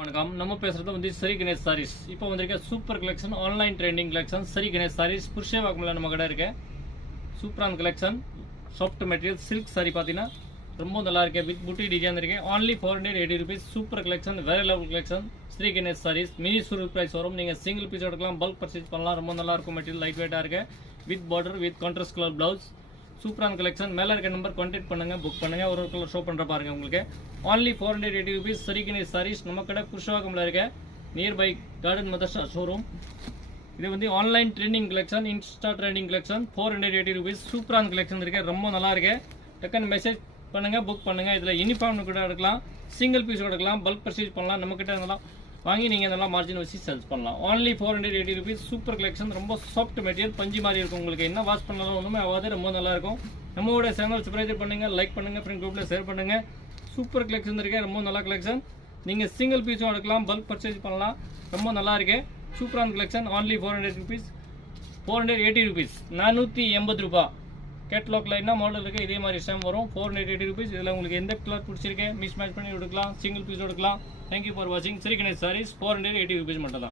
வணக்கம். நம்ம பேசுறது வந்து ஸ்ரீ கணேஷ் சாரீஸ். இப்போ வந்திருக்க super collection, online trending collection Sri Ganesh sarees. புருஷவாக்கம்ல நம்ம கடை இருக்கு. சூப்பரான collection, soft material silk sari பார்த்தீங்கன்னா ரொம்ப நல்லா இருக்கு. வித் புட்டி டிசைன் இருக்கு. only 480 rupees. சூப்பர் கலெக்ஷன், வேற level collection. Sri Ganesh sarees mini super price வரும். நீங்க சிங்கிள் பீஸ் எடுக்கலாம், பல்க் பர்ச்சேஸ் பண்ணலாம். ரொம்ப நல்லா இருக்கும். மெட்டீரியல் லைட் வெயிட்டா இருக்கு. With border, with contrast colour blouse. சூப்பரான கலெக்ஷன். மேல இருக்க நம்பர் கான்டாக்ட் பண்ணுங்க, புக் பண்ணுங்க. ஒரு கலர் ஷோ பண்ற பாருங்க உங்களுக்கு. only 480 rupees. ஸ்ரீ கணேஷ் சாரீஸ் நம்ம கடை புருஷவாக்கம்ல இருக்கு. Near by garden Madarsha showroom. இது வந்து online trending collection, insta trending collection. 480 rupees. சூப்பரான கலெக்ஷன் இருக்கு. ரொம்ப நல்லா இருக்கு. டக்குன்னு மெசேஜ் பண்ணுங்க, புக் பண்ணுங்க. இதுல யூனிஃபார்ம் கூட எடுக்கலாம், சிங்கிள் பீஸ் எடுக்கலாம், பல்க் பர்ச்சேஸ் பண்ணலாம். நம்ம கிட்ட இதெல்லாம் வாங்கி நீங்க இதெல்லாம் மார்ஜின் வச்சு சேல்ஸ் பண்ணலாம். only 480 rupees. Super collection. ரொம்ப சாஃப்ட் மெட்டீரியல், பஞ்சு மாதிரி இருக்கும். உங்களுக்கு என்ன வாஷ் பண்ணாலும் ஒன்றுமே ஆகாது. ரொம்ப நல்லா இருக்கும். நம்மளோட சேனல் சப்ஸ்கிரைப் பண்ணுங்க, லைக் பண்ணுங்க, ஃப்ரெண்ட் குரூப்ல ஷேர் பண்ணுங்க. சூப்பர் கலெக்ஷன் இருக்கு. ரொம்ப நல்ல கலெக்ஷன். நீங்க சிங்கிள் பீஸும் எடுக்கலாம், பல்க் பர்ச்சேஸ் பண்ணலாம். ரொம்ப நல்லா இருக்கு. சூப்பரான கலெக்ஷன். only 400 rupees. 480 rupees. 480 ரூபாய். கேட்லாக்ல என்ன மாடல் இருக்கு இதே மாதிரி சேம் வரும். 480 rupees. இதுல உங்களுக்கு எந்த கலர் பிடிச்சிருக்கு மிஸ் மேட்ச் பண்ணி எடுக்கலாம், சிங்கிள் பீஸ் எடுக்கலாம். தேங்க்யூ ஃபார் வாட்சிங். ஸ்ரீ கணேஷ் சாரீஸ் 480 rupees மட்டும் தான்.